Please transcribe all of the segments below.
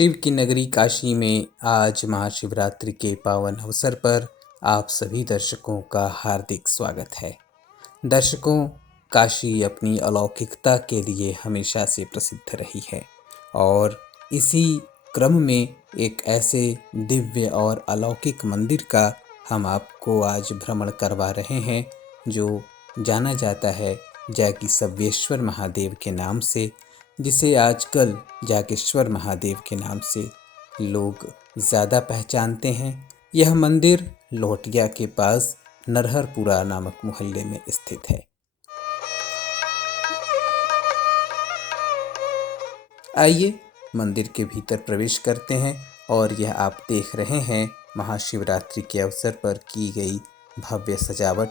शिव की नगरी काशी में आज महाशिवरात्रि के पावन अवसर पर आप सभी दर्शकों का हार्दिक स्वागत है। दर्शकों, काशी अपनी अलौकिकता के लिए हमेशा से प्रसिद्ध रही है और इसी क्रम में एक ऐसे दिव्य और अलौकिक मंदिर का हम आपको आज भ्रमण करवा रहे हैं जो जाना जाता है जागेश्वर महादेव के नाम से, जिसे आजकल जागेश्वर महादेव के नाम से लोग ज़्यादा पहचानते हैं। यह मंदिर लोहटिया के पास नरहरपुरा नामक मोहल्ले में स्थित है। आइए मंदिर के भीतर प्रवेश करते हैं और यह आप देख रहे हैं महाशिवरात्रि के अवसर पर की गई भव्य सजावट।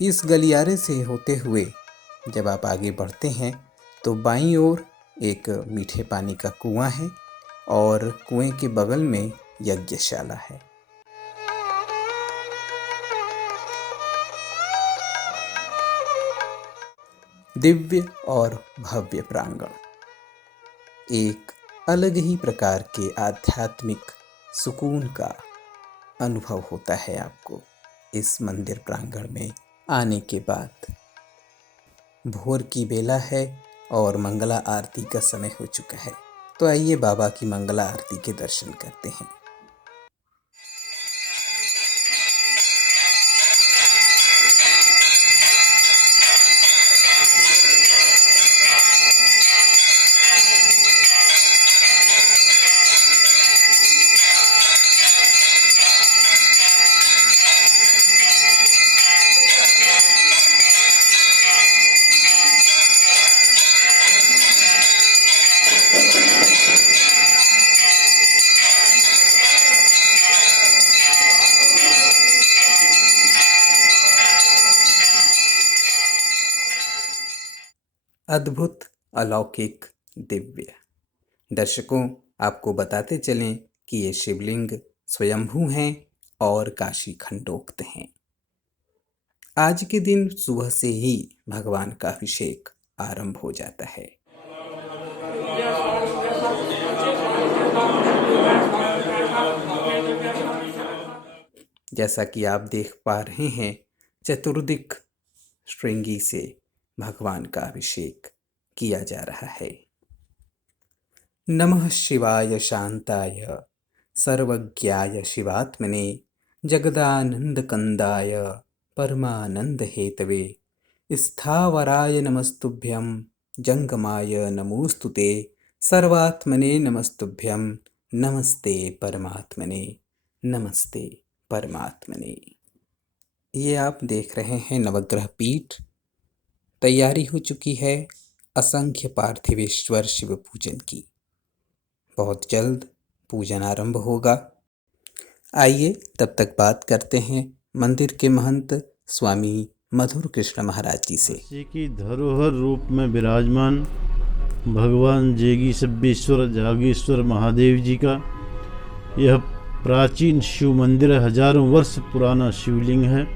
इस गलियारे से होते हुए जब आप आगे बढ़ते हैं तो बाईं ओर एक मीठे पानी का कुआं है और कुएं के बगल में यज्ञशाला है। दिव्य और भव्य प्रांगण, एक अलग ही प्रकार के आध्यात्मिक सुकून का अनुभव होता है आपको इस मंदिर प्रांगण में आने के बाद। भोर की बेला है और मंगला आरती का समय हो चुका है, तो आइए बाबा की मंगला आरती के दर्शन करते हैं। अद्भुत, अलौकिक, दिव्य। दर्शकों, आपको बताते चलें कि ये शिवलिंग स्वयंभू हैं और काशी खंडोक्त हैं। आज के दिन सुबह से ही भगवान का अभिषेक आरंभ हो जाता है। जैसा कि आप देख पा रहे हैं, चतुर्दिक श्रृंगी से भगवान का अभिषेक किया जा रहा है। नमः शिवाय शांताय सर्वज्ञाय शिवात्मने जगदानंद कंदाय परमानंद हेतवे स्थावराय नमस्तुभ्यं जंगमाय नमोस्तुते सर्वात्मने नमस्तुभ्यं नमस्ते परमात्मने नमस्ते परमात्मने। ये आप देख रहे हैं नवग्रह पीठ। तैयारी हो चुकी है असंख्य पार्थिवेश्वर शिव पूजन की। बहुत जल्द पूजन आरंभ होगा। आइए तब तक बात करते हैं मंदिर के महंत स्वामी मधुर कृष्ण महाराज जी से। की धरोहर रूप में विराजमान भगवान जागेश्वर जागेश्वर महादेव जी का यह प्राचीन शिव मंदिर हजारों वर्ष पुराना शिवलिंग है।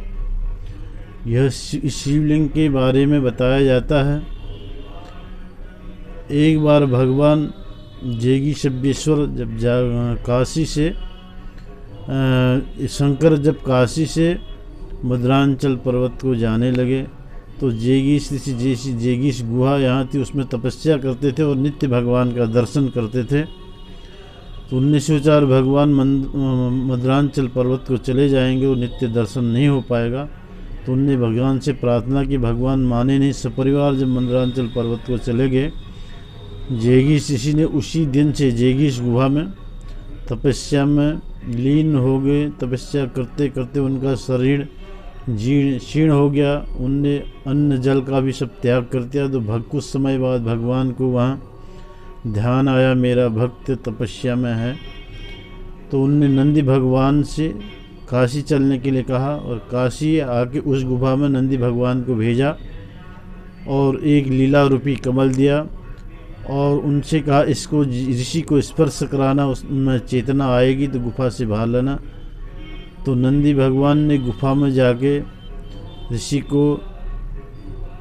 यह इस शिवलिंग के बारे में बताया जाता है, एक बार भगवान जागेश्वर जब काशी से शंकर जब काशी से मद्रांचल पर्वत को जाने लगे तो जागेश गुहा यहाँ थी, उसमें तपस्या करते थे और नित्य भगवान का दर्शन करते थे। तो उनने सोचा भगवान मद्रांचल पर्वत को चले जाएंगे और नित्य दर्शन नहीं हो पाएगा। तो उनने भगवान से प्रार्थना की, भगवान माने नहीं। सपरिवार जब मद्रांचल पर्वत को चले गए, जागेश ऋषि ने उसी दिन से जागेश गुहा में तपस्या में लीन हो गए। तपस्या करते करते उनका शरीर क्षीण हो गया। उनने अन्न जल का भी सब त्याग कर दिया। तो कुछ समय बाद भगवान को वहाँ ध्यान आया, मेरा भक्त तपस्या में है। तो उनने नंदी भगवान से काशी चलने के लिए कहा और काशी आके उस गुफा में नंदी भगवान को भेजा और एक लीला रूपी कमल दिया और उनसे कहा इसको ऋषि को स्पर्श कराना, उसमें चेतना आएगी तो गुफा से बाहर लाना। तो नंदी भगवान ने गुफा में जाके ऋषि को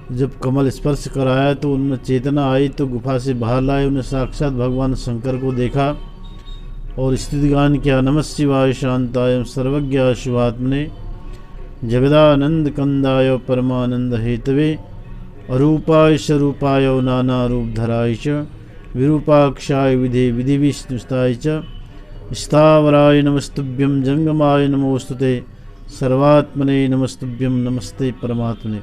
जब कमल स्पर्श कराया तो उनमें चेतना आई, तो गुफा से बाहर लाए उन्हें साक्षात भगवान शंकर को देखा और स्तुतिगान किया। नमः शिवाय शांताय सर्वज्ञ शिवात्मने जगदानंद कंदाय परमानंद हेतवे अरूपाय स्वरूपाय नाना रूपधराय च विरूपाक्षाय विधे विधि विष्णुस्ताय च स्थावराय नमस्तुभ्यं जंगमाय नमोस्तुते सर्वात्मने नमस्तुभ्यं नमस्ते परमात्मने।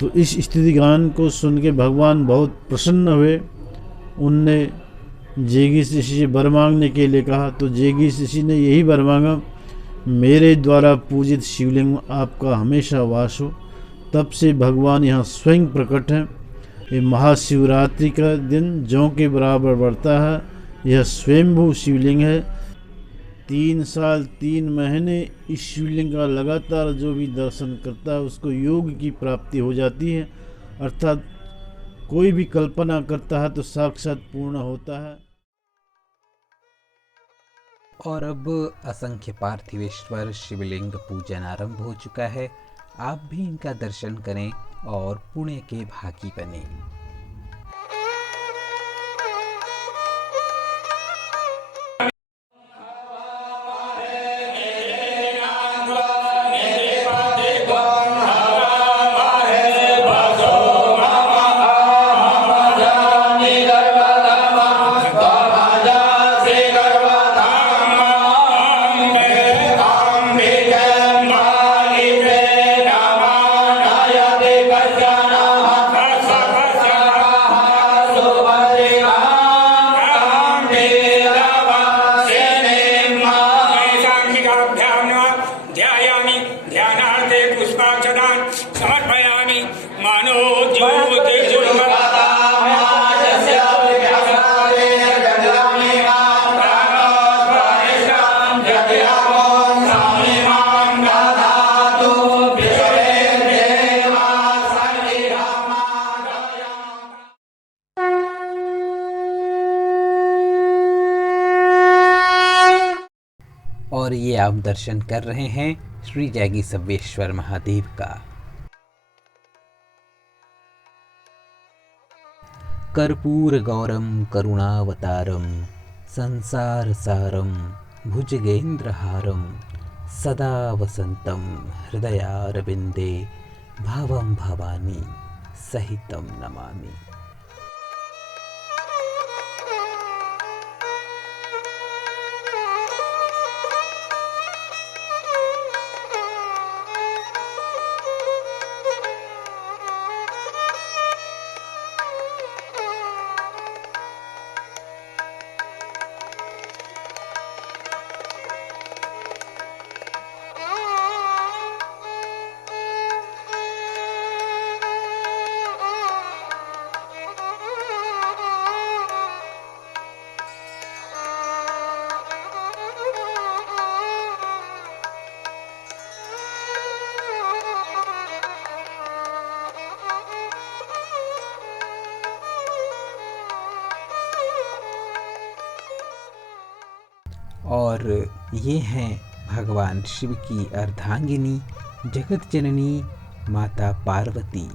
तो इस स्तुति गान को सुन के भगवान बहुत प्रसन्न हुए। उनने जेगीस ऋषि से वर मांगने के लिए कहा, तो जेगीस ऋषि ने यही वर मांगा, मेरे द्वारा पूजित शिवलिंग आपका हमेशा वास हो। तब से भगवान यहाँ स्वयं प्रकट हैं। ये महाशिवरात्रि का दिन जौ के बराबर बढ़ता है। यह स्वयंभू शिवलिंग है। 3 साल 3 महीने इस शिवलिंग का लगातार जो भी दर्शन करता है उसको योग की प्राप्ति हो जाती है, अर्थात कोई भी कल्पना करता है तो साक्षात पूर्ण होता है। और अब असंख्य पार्थिवेश्वर शिवलिंग पूजन आरंभ हो चुका है। आप भी इनका दर्शन करें और पुण्य के भागी बने। और ये आप दर्शन कर रहे हैं श्री जैगी सव्वेश्वर महादेव का। कर्पूर गौरम करुणावतारम संसार सारम भुजगेंद्रहारम सदा वसंतम हृदयारविंदे भावम भवानी सहितम नमामि। और ये हैं भगवान शिव की अर्धांगिनी जगत जननी माता पार्वती।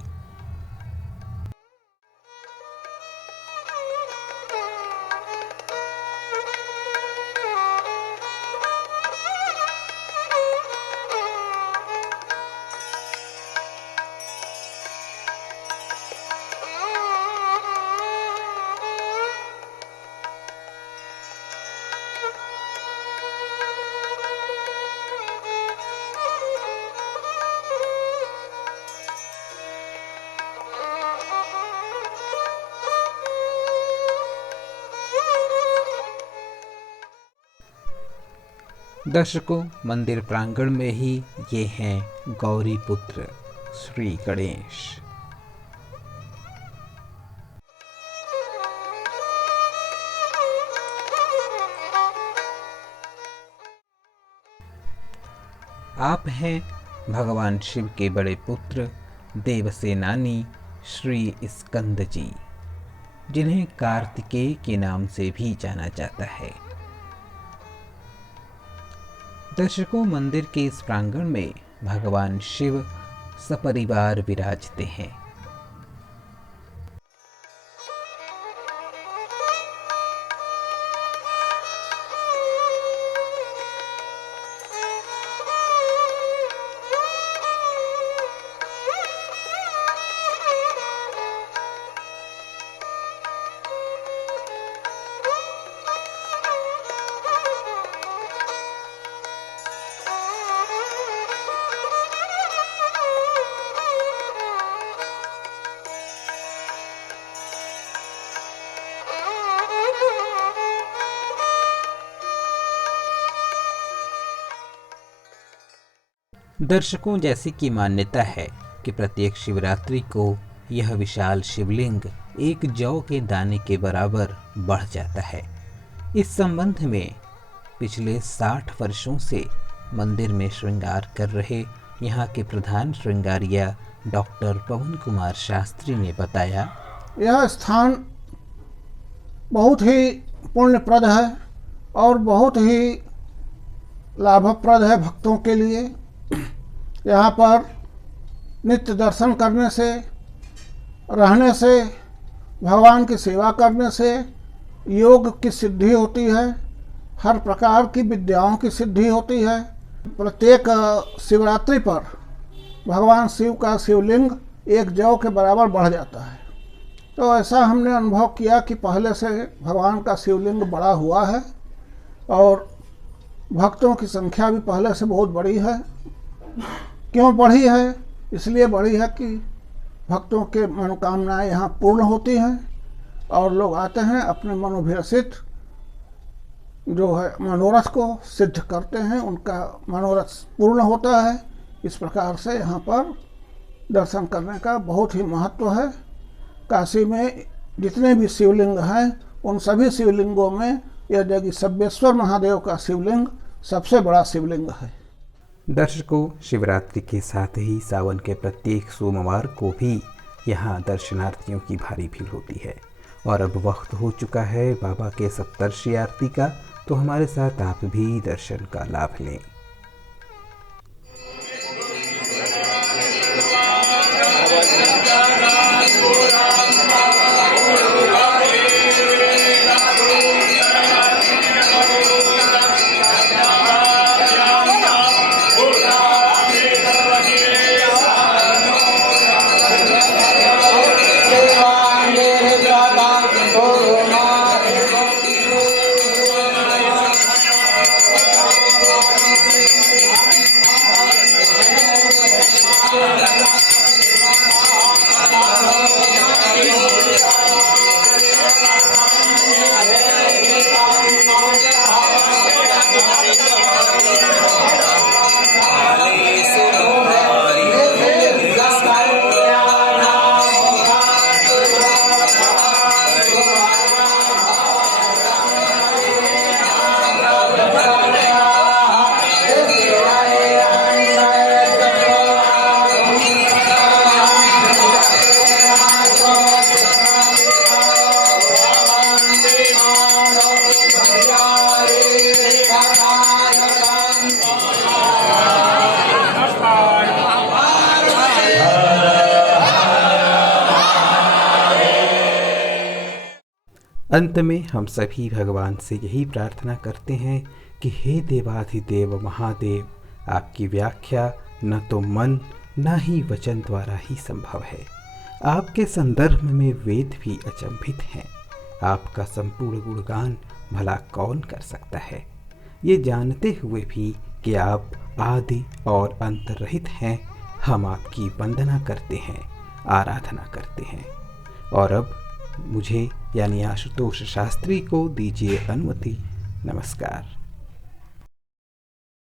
दर्शकों, मंदिर प्रांगण में ही ये हैं गौरी पुत्र श्री गणेश। आप हैं भगवान शिव के बड़े पुत्र देवसेनानी श्री स्कंद जी, जिन्हें कार्तिकेय के नाम से भी जाना जाता है। दर्शकों, मंदिर के इस प्रांगण में भगवान शिव सपरिवार विराजते हैं। दर्शकों, जैसे कि मान्यता है कि प्रत्येक शिवरात्रि को यह विशाल शिवलिंग एक जौ के दाने के बराबर बढ़ जाता है। इस संबंध में पिछले 60 वर्षों से मंदिर में श्रृंगार कर रहे यहाँ के प्रधान श्रृंगारिया डॉक्टर पवन कुमार शास्त्री ने बताया, यह स्थान बहुत ही पुण्यप्रद है और बहुत ही लाभप्रद है भक्तों के लिए। यहाँ पर नित्य दर्शन करने से, रहने से, भगवान की सेवा करने से योग की सिद्धि होती है, हर प्रकार की विद्याओं की सिद्धि होती है। प्रत्येक शिवरात्रि पर भगवान शिव का शिवलिंग एक जौ के बराबर बढ़ जाता है। तो ऐसा हमने अनुभव किया कि पहले से भगवान का शिवलिंग बड़ा हुआ है और भक्तों की संख्या भी पहले से बहुत बड़ी है। क्यों बढ़ी है? इसलिए बढ़ी है कि भक्तों के मनोकामनाएं यहाँ पूर्ण होती हैं और लोग आते हैं, अपने मनोभिलषित जो है मनोरथ को सिद्ध करते हैं, उनका मनोरथ पूर्ण होता है। इस प्रकार से यहाँ पर दर्शन करने का बहुत ही महत्व है। काशी में जितने भी शिवलिंग हैं उन सभी शिवलिंगों में यह देवी सब्बेश्वर महादेव का शिवलिंग सबसे बड़ा शिवलिंग है। दर्शकों, शिवरात्रि के साथ ही सावन के प्रत्येक सोमवार को भी यहाँ दर्शनार्थियों की भारी भीड़ होती है और अब वक्त हो चुका है बाबा के सप्तर्षि आरती का, तो हमारे साथ आप भी दर्शन का लाभ लें। अंत में हम सभी भगवान से यही प्रार्थना करते हैं कि हे देवाधिदेव महादेव, आपकी व्याख्या न तो मन न ही वचन द्वारा ही संभव है। आपके संदर्भ में वेद भी अचंभित हैं। आपका संपूर्ण गुणगान भला कौन कर सकता है, ये जानते हुए भी कि आप आदि और अंत रहित हैं। हम आपकी वंदना करते हैं, आराधना करते हैं। और अब मुझे यानी आशुतोष शास्त्री को दीजिए अनुमति। नमस्कार।